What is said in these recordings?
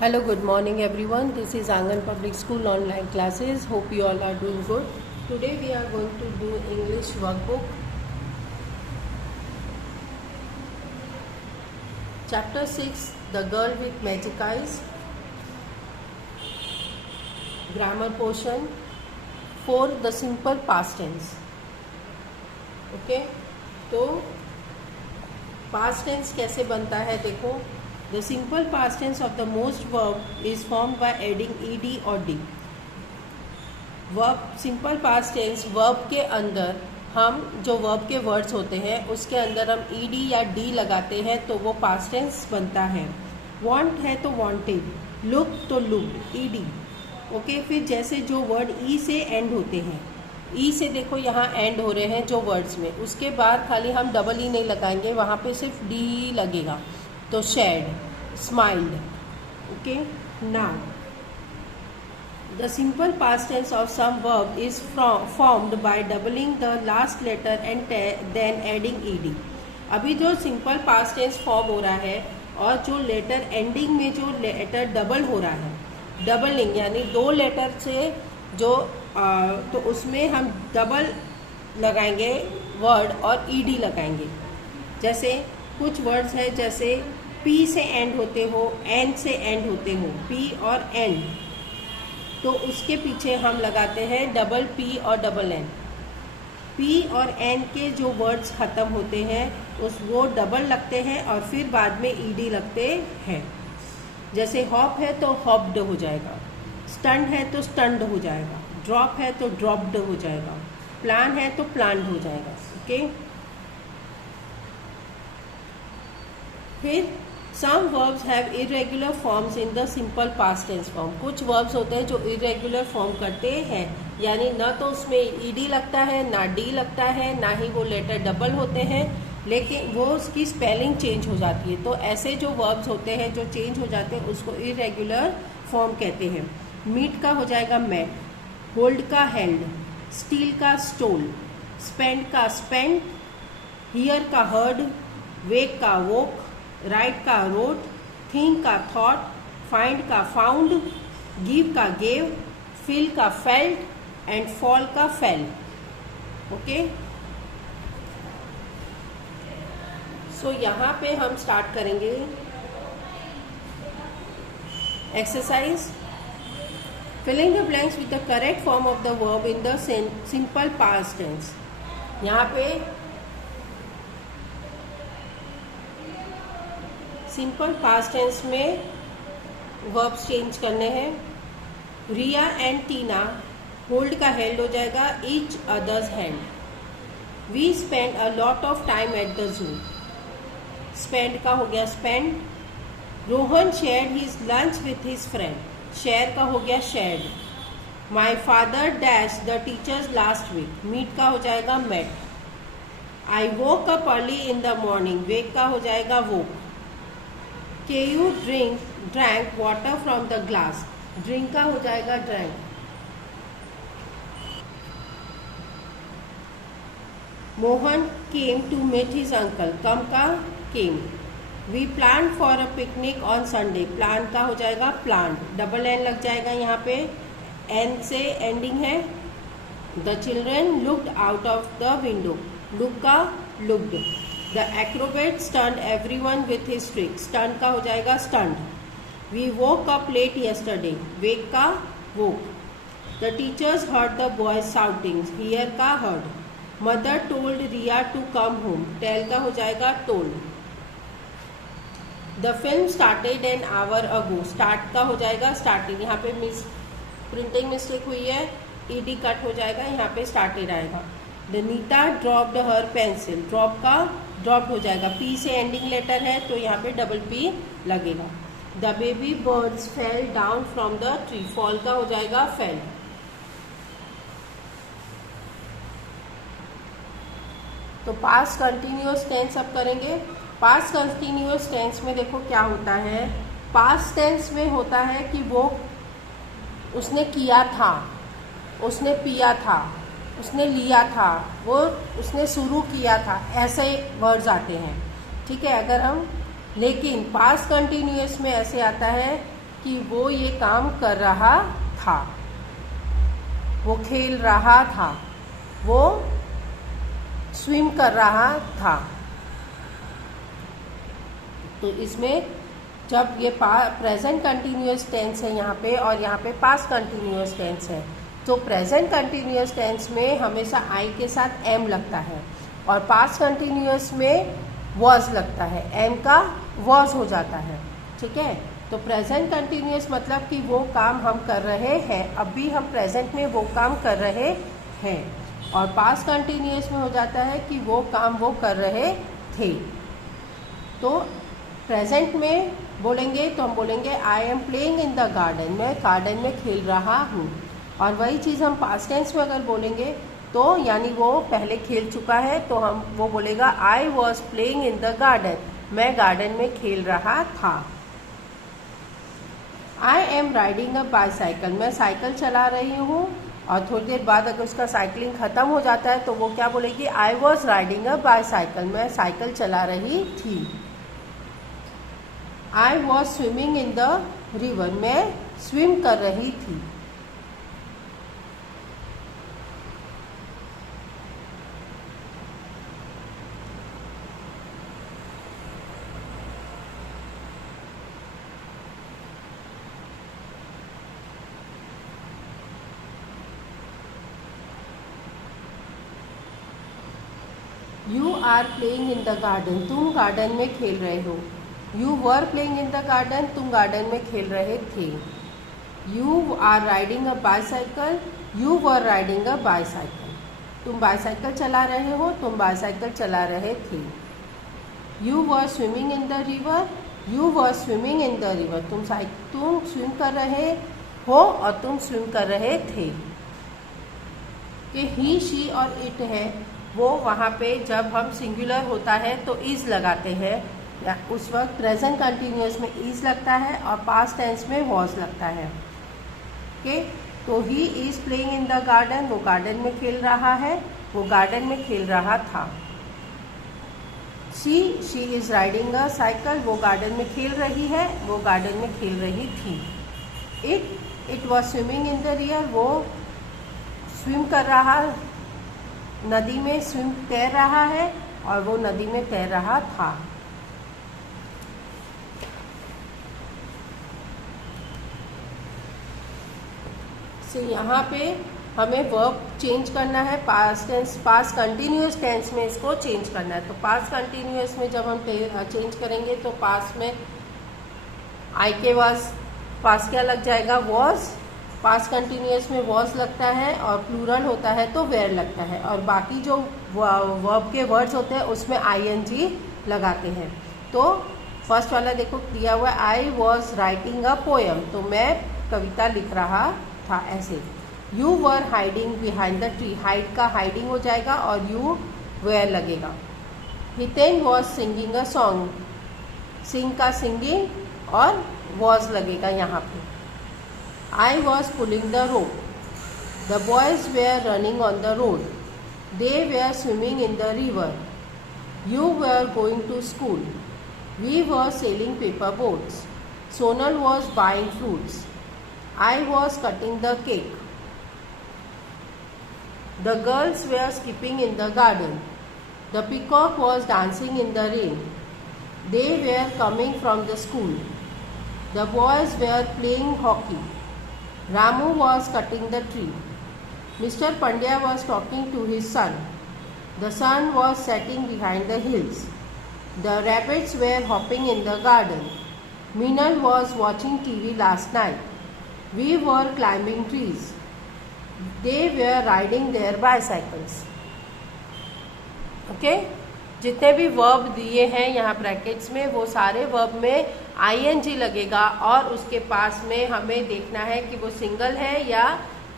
Hello, good morning everyone. This is Angan Public School online classes. Hope you all are doing good. Today we are going to do English workbook. Chapter 6, The Girl with Magic Eyes. Grammar portion 4, The Simple Past Tense. Okay, तो past tense कैसे बनता है देखो. The simple past tense of the most verb is formed by adding ed or d. verb simple past tense verb के अंदर हम जो verb के words होते हैं उसके अंदर हम ed या d लगाते हैं तो वो past tense बनता है. want है तो wanted, look तो looked, ed. ओके, फिर जैसे जो वर्ड ई से एंड होते हैं, ई से देखो यहाँ एंड हो रहे हैं जो वर्ड्स में, उसके बाद खाली हम डबल ई नहीं लगाएंगे, वहाँ पे सिर्फ डी लगेगा. तो shed, smiled. Okay, now the simple past tense of some verb is formed by doubling the last letter and then adding ED. अभी जो सिंपल पास्ट टेंस फॉर्म हो रहा है और जो लेटर एंडिंग में जो लेटर डबल हो रहा है, डबलिंग यानी दो लेटर से जो तो उसमें हम डबल लगाएंगे वर्ड और ईडी लगाएंगे. जैसे कुछ वर्ड्स हैं जैसे पी से एंड होते हो, एन से एंड होते हो, पी और एन, तो उसके पीछे हम लगाते हैं डबल पी और डबल एन. पी और एन के जो वर्ड्स ख़त्म होते हैं वो डबल लगते हैं और फिर बाद में ईडी लगते हैं. जैसे हॉप है तो हॉप्ड हो जाएगा, स्टंड है तो स्टंड हो जाएगा, ड्रॉप है तो ड्रॉप्ड हो जाएगा, प्लान है तो प्लान्ड हो जाएगा. ओके, फिर some verbs have irregular forms in the simple past tense form. कुछ वर्ब्स होते हैं जो इरेगुलर फॉर्म करते हैं, यानी ना तो उसमें ईडी लगता है, ना डी लगता है, ना ही वो लेटर डबल होते हैं, लेकिन वो उसकी स्पेलिंग चेंज हो जाती है. तो ऐसे जो वर्ब्स होते हैं जो चेंज हो जाते हैं उसको इरेगुलर फॉर्म कहते हैं. मीट का हो जाएगा मेट, होल्ड का हेल्ड, स्टील का स्टोल, स्पेंड का स्पेंड, हियर का हर्ड, वेक का वोक, राइट का रोट, थिंक का थॉट, फाइंड का फाउंड, गिव का गेव, फील का फेल्ट एंड फॉल का फेल. ओके, सो यहाँ पे हम स्टार्ट करेंगे exercise. Filling the blanks with the correct form of the verb in the simple past tense. यहाँ पे सिंपल पास्ट टेंस में वर्ब्स चेंज करने हैं. रिया एंड टीना होल्ड का हेल्ड हो जाएगा each others hand. We spend a lot of time at the zoo. Spend का हो गया spend. Rohan shared his lunch with his friend. Share का हो गया shared. My father dash the teachers last week. Meet का हो जाएगा met. I woke up early in the morning. Wake का हो जाएगा वोक. केयू drank water from the glass. Drink का हो जाएगा drank. Mohan came to meet his uncle. Come का came. We plan for a picnic on Sunday. Plan का हो जाएगा प्लान. डबल एन लग जाएगा यहाँ पे, एन से एंडिंग है. The children looked out of the window. Look का looked. The acrobat stunned everyone with his trick. Stunned का हो जाएगा stunned. We woke up late yesterday. Wake का woke. The teachers heard the boys shouting. Hear का heard. Mother told Riya to come home. Tell का हो जाएगा told. The film started an hour ago. Start का हो जाएगा स्टार्टेड. यहाँ पे प्रिंटिंग मिस्टेक हुई है, ईडी कट हो जाएगा, यहाँ पे स्टार्टेड आएगा. The Nita dropped her pencil. Drop का ड्रॉप्ड हो जाएगा. पी से एंडिंग लेटर है तो यहाँ पे डबल पी लगेगा. The baby birds fell down from the tree. Fall का हो जाएगा फेल. तो पास्ट कंटिन्यूअस टेंस अब करेंगे. पास्ट कंटिन्यूअस टेंस में देखो क्या होता है. पास्ट टेंस में होता है कि वो उसने किया था, उसने पिया था, उसने लिया था, वो उसने शुरू किया था, ऐसे वर्ड्स आते हैं. ठीक है, अगर हम लेकिन पास्ट कंटिन्यूअस में ऐसे आता है कि वो ये काम कर रहा था, वो खेल रहा था, वो स्विम कर रहा था। तो इसमें जब ये प्रेजेंट कंटिन्यूअस टेंस है यहाँ पे और यहाँ पे पास्ट कंटिन्यूअस टेंस है, तो प्रेजेंट कंटिन्यूअस टेंस में हमेशा आई के साथ एम लगता है और पास्ट कंटिन्यूअस में वॉज लगता है, एम का वॉज हो जाता है। ठीक है, तो प्रेजेंट कंटिन्यूअस मतलब कि वो काम हम कर रहे हैं, अभी हम प्रेजेंट में वो काम कर रहे हैं, और पास्ट कंटिन्यूअस में हो जाता है कि वो काम वो कर रहे थे। तो प्रेजेंट में बोलेंगे तो हम बोलेंगे I am playing in the garden, मैं गार्डन में खेल रहा हूँ। और वही चीज़ हम पास्ट टेंस में अगर बोलेंगे तो यानी वो पहले खेल चुका है, तो हम वो बोलेगा I was playing in the garden, मैं गार्डन में खेल रहा था। I am riding a bicycle, मैं साइकिल चला रही हूँ, और थोड़ी देर बाद अगर उसका साइकिलिंग ख़त्म हो जाता है तो वो क्या बोलेगी, I was riding a bicycle, मैं साइकिल चला रही थी। I was swimming in the river, मैं स्विम कर रही थी। You are playing in the garden, तुम गार्डन में खेल रहे हो। You were playing in the garden, तुम गार्डन में खेल रहे थे। You are riding a bicycle, you were riding a bicycle, तुम बाईसाइकिल चला रहे हो, तुम बाईसाइकिल चला रहे थे। You were swimming in the river, you were swimming in the river, तुम स्विम कर रहे हो और तुम स्विम कर रहे थे। कि ही शी और इट है, वो वहाँ पे जब हम सिंगुलर होता है तो इज लगाते हैं, या उस वक्त प्रेजेंट कंटिन्यूअस में इज लगता है और पास्ट टेंस में वॉज लगता है। ओके, तो he is playing in the garden, वो गार्डन में खेल रहा है, वो गार्डन में खेल रहा था। She is riding a cycle, वो गार्डन में खेल रही है, वो गार्डन में खेल रही थी। It was swimming in the river, वो स्विम कर रहा, नदी में स्विम तैर रहा है और वो नदी में तैर रहा था। तो यहाँ पे हमें वर्ब चेंज करना है, past tense, past continuous tense में इसको चेंज करना है। तो पास्ट कंटिन्यूअस में जब हम चेंज करेंगे तो पास्ट में आई के पास क्या लग जाएगा, वॉज। पास्ट कंटिन्यूअस में वॉज लगता है और प्लूरल होता है तो वेयर लगता है, और बाकी जो वर्ब के वर्ड्स होते हैं उसमें आईएनजी लगाते हैं। तो फर्स्ट वाला देखो दिया हुआ, I was writing a poem, तो मैं कविता लिख रहा था, ऐसे। You were hiding behind the tree, hide का हाइडिंग हो जाएगा और यू वेयर लगेगा। Hiten was singing a song, sing का सिंगिंग और वॉज लगेगा यहाँ पे। I was pulling the rope. The boys were running on the road. They were swimming in the river. You were going to school. We were sailing paper boats. Sonal was buying fruits. I was cutting the cake. The girls were skipping in the garden. The peacock was dancing in the rain. They were coming from the school. The boys were playing hockey. Ramu was cutting the tree. Mr. Pandya was talking to his son. The sun was setting behind the hills. The rabbits were hopping in the garden. Meenal was watching TV last night. We were climbing trees. They were riding their bicycles. Okay? जितने भी verb दिए हैं यहाँ brackets में, वो सारे verb में ING लगेगा और उसके पास में हमें देखना है कि वो सिंगल है या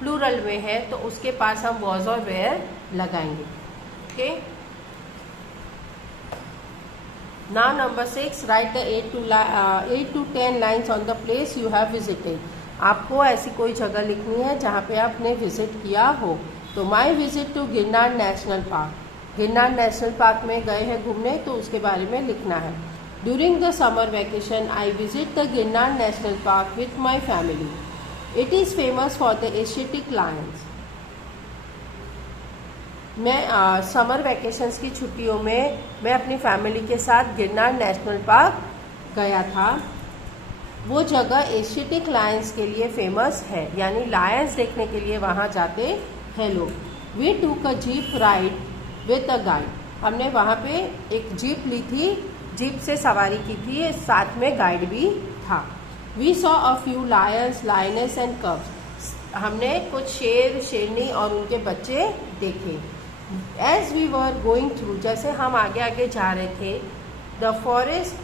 प्लूरल में है, तो उसके पास हम वॉज और वेयर लगाएंगे। Okay, now number 6, right the 8 to 10 lines on the place you have visited. आपको ऐसी कोई जगह लिखनी है जहाँ पे आपने विजिट किया हो। तो my visit to Girnar national park, Girnar national park में गए हैं घूमने, तो उसके बारे में लिखना है। During the summer vacation, I visit the Ginnar National Park with my family. It is famous for the Asiatic lions. मैं समर वैकेशंस की छुट्टियों में मैं अपनी फैमिली के साथ गिरनार नेशनल पार्क गया था। वो जगह एशियाटिक लायंस के लिए फेमस है, यानी लायंस देखने के लिए वहाँ जाते हैं लोग। We took a jeep ride with a guide. हमने वहाँ पे एक जीप ली थी, जीप से सवारी की थी, साथ में गाइड भी था। We saw a few lions, lioness and cubs. हमने कुछ शेर, शेरनी और उनके बच्चे देखे। As we were going through, जैसे हम आगे आगे जा रहे थे, the forest,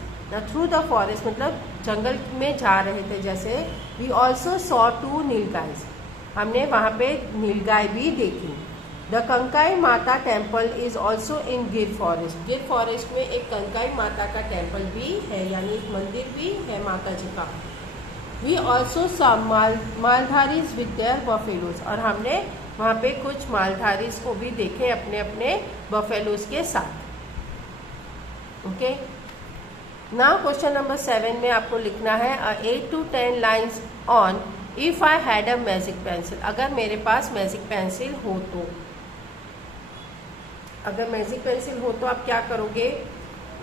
through the forest मतलब जंगल में जा रहे थे जैसे, वी ऑल्सो सॉ 2 नीलगाइज। हमने वहाँ पे नीलगाय भी देखी। द कंकाई माता टेम्पल इज ऑल्सो इन गिर फॉरेस्ट। गिर फॉरेस्ट में एक कंकाई माता का टेम्पल भी है, यानी एक मंदिर भी है माता जी का। We also saw Maldharis with their buffaloes. और हमने वहाँ पे कुछ मालधारीज को भी देखे अपने अपने बफेलोज के साथ। ओके, नाउ क्वेश्चन नंबर 7 में आपको लिखना है 8 to 10 lines on if I had a magic pencil. अगर मेरे पास मैजिक पेंसिल हो तो, अगर मैजिक पेंसिल हो तो आप क्या करोगे?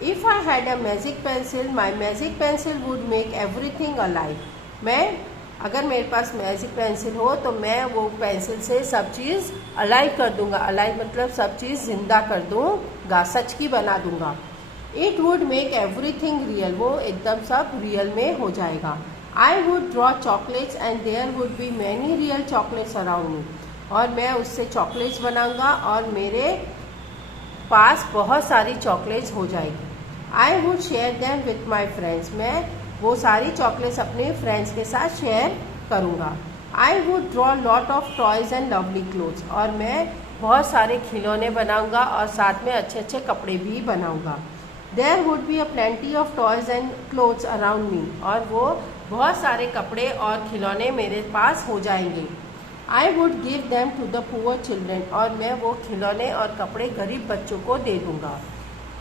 If I had a magic pencil, my magic pencil would make everything alive. मैं, अगर मेरे पास मैजिक पेंसिल हो तो मैं वो पेंसिल से सब चीज़ अलाइव कर दूंगा। अलाइव मतलब सब चीज़ जिंदा कर दूंगा, सच की बना दूंगा। It would make everything real, वो एकदम सब रियल में हो जाएगा। I would draw chocolates and there would be many real chocolates around me. और मैं उससे चॉकलेट्स बनाऊंगा और मेरे पास बहुत सारी चॉकलेट्स हो जाएगी। I would share them with my friends. मैं वो सारी चॉकलेट्स अपने फ्रेंड्स के साथ शेयर करूँगा। आई would draw lot of toys and lovely clothes. और मैं बहुत सारे खिलौने बनाऊंगा और साथ में अच्छे अच्छे कपड़े भी बनाऊंगा। There would be a plenty of toys and clothes around me. और वो बहुत सारे कपड़े और खिलौने मेरे पास हो जाएंगे। I would give them to the poor children. और मैं वो खिलौने और कपड़े गरीब बच्चों को दे दूंगा।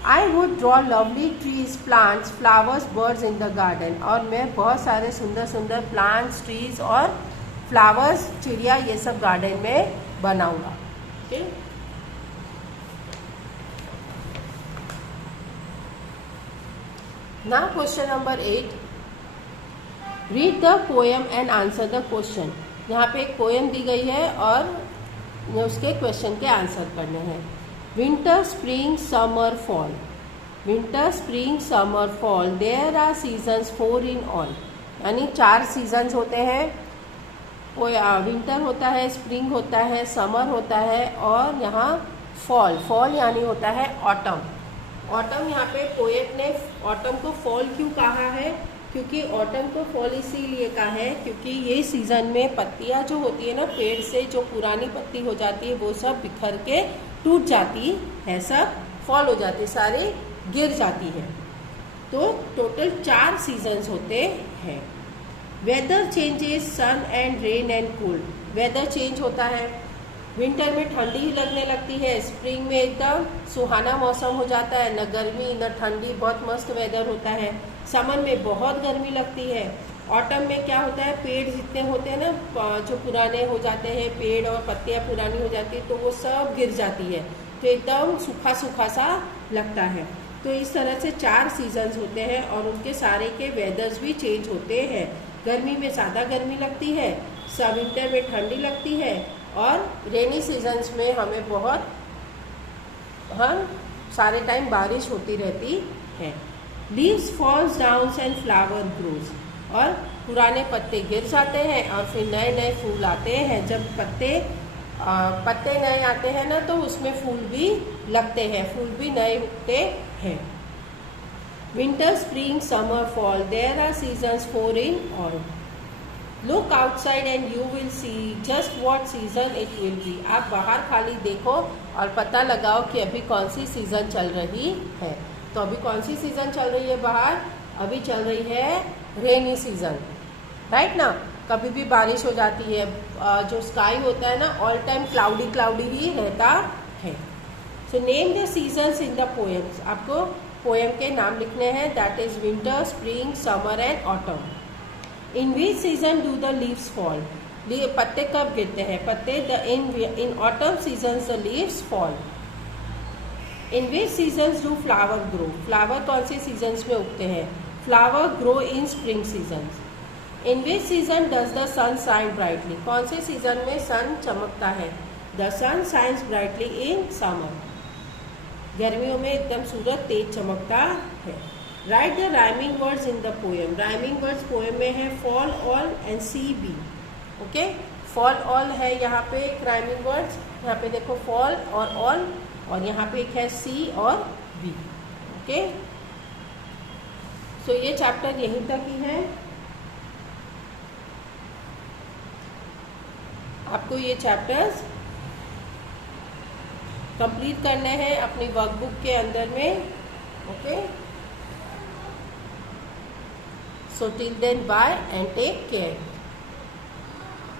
आई would draw lovely trees, plants, flowers, birds in the garden. और मैं बहुत सारे सुंदर सुंदर प्लांट्स, ट्रीज और फ्लावर्स, चिड़िया, ये सब गार्डन में बनाऊंगा। Okay, now question number 8, read the poem and answer the question. यहाँ पे एक पोएम दी गई है और उसके क्वेश्चन के आंसर करने हैं। Winter, spring, summer, fall. Winter, spring, summer, fall, there are seasons 4 in all. यानी 4 सीजन्स होते हैं। विंटर होता है, स्प्रिंग होता है, समर होता है और यहाँ फॉल। फॉल यानी होता है ऑटम। ऑटम, यहाँ पे पोएट ने ऑटम को फॉल क्यों कहा है? क्योंकि ऑटम को फॉल इसीलिए कहा है क्योंकि ये सीजन में पत्तियाँ जो होती है ना पेड़ से, जो पुरानी पत्ती हो जाती है वो सब बिखर के टूट जाती है, सब फॉल हो जाती है, सारी गिर जाती है। तो टोटल 4 सीजन्स होते हैं। Weather changes, sun and rain and cold. Weather change होता है, विंटर में ठंडी ही लगने लगती है, स्प्रिंग में एकदम सुहाना मौसम हो जाता है, न गर्मी न ठंडी, बहुत मस्त वेदर होता है। समर में बहुत गर्मी लगती है। ऑटम में क्या होता है, पेड़ जितने होते हैं ना जो पुराने हो जाते हैं, पेड़ और पत्तियां पुरानी हो जाती है तो वो सब गिर जाती है, तो एकदम सूखा सूखा सा लगता है। तो इस तरह से 4 सीजन्स होते हैं और उनके सारे के वेदर्स भी चेंज होते हैं। गर्मी में ज़्यादा गर्मी लगती है, विंटर में ठंडी लगती है और रेनी सीजन्स में हमें बहुत सारे टाइम बारिश होती रहती है। Leaves falls down and flower grows. और पुराने पत्ते गिर जाते हैं और फिर नए नए फूल आते हैं। जब पत्ते नए आते हैं ना तो उसमें फूल भी लगते हैं, फूल भी नए उगते हैं। Winter, spring, summer, fall, there are seasons 4 in all. Look outside and you will see just what season it will be. आप बाहर खाली देखो और पता लगाओ कि अभी कौन सी सीजन चल रही है। तो अभी कौन सी सीजन चल रही है बाहर? अभी चल रही है रेनी सीजन, राइट ना। कभी भी बारिश हो जाती है, जो स्काई होता है ना ऑल टाइम क्लाउडी ही रहता है। So name the seasons in the poems. आपको पोएम के नाम लिखने हैं, that is winter, spring, summer and autumn. In which season do the leaves fall, पत्ते कब गिरते हैं? पत्ते in autumn season the leaves fall. In which seasons do flower grow, flower कौन से सीजन्स में उगते हैं? Flower grow in spring seasons. In which season does the sun shine brightly, कौन से सीजन में सन चमकता है? The sun shines brightly in summer, गर्मियों में एकदम सूरज तेज चमकता है। Write the rhyming words in the poem, rhyming words poem में है fall, all and see, be. Okay, fall, all है यहाँ पे एक राइमिंग वर्ड्स, यहाँ पे देखो फॉल और ऑल, और यहाँ पे एक है सी और बी। ओके, सो ये चैप्टर यहीं तक ही है। आपको ये चैप्टर्स कंप्लीट करने हैं अपनी वर्कबुक के अंदर में। Okay, so till then bye and take care.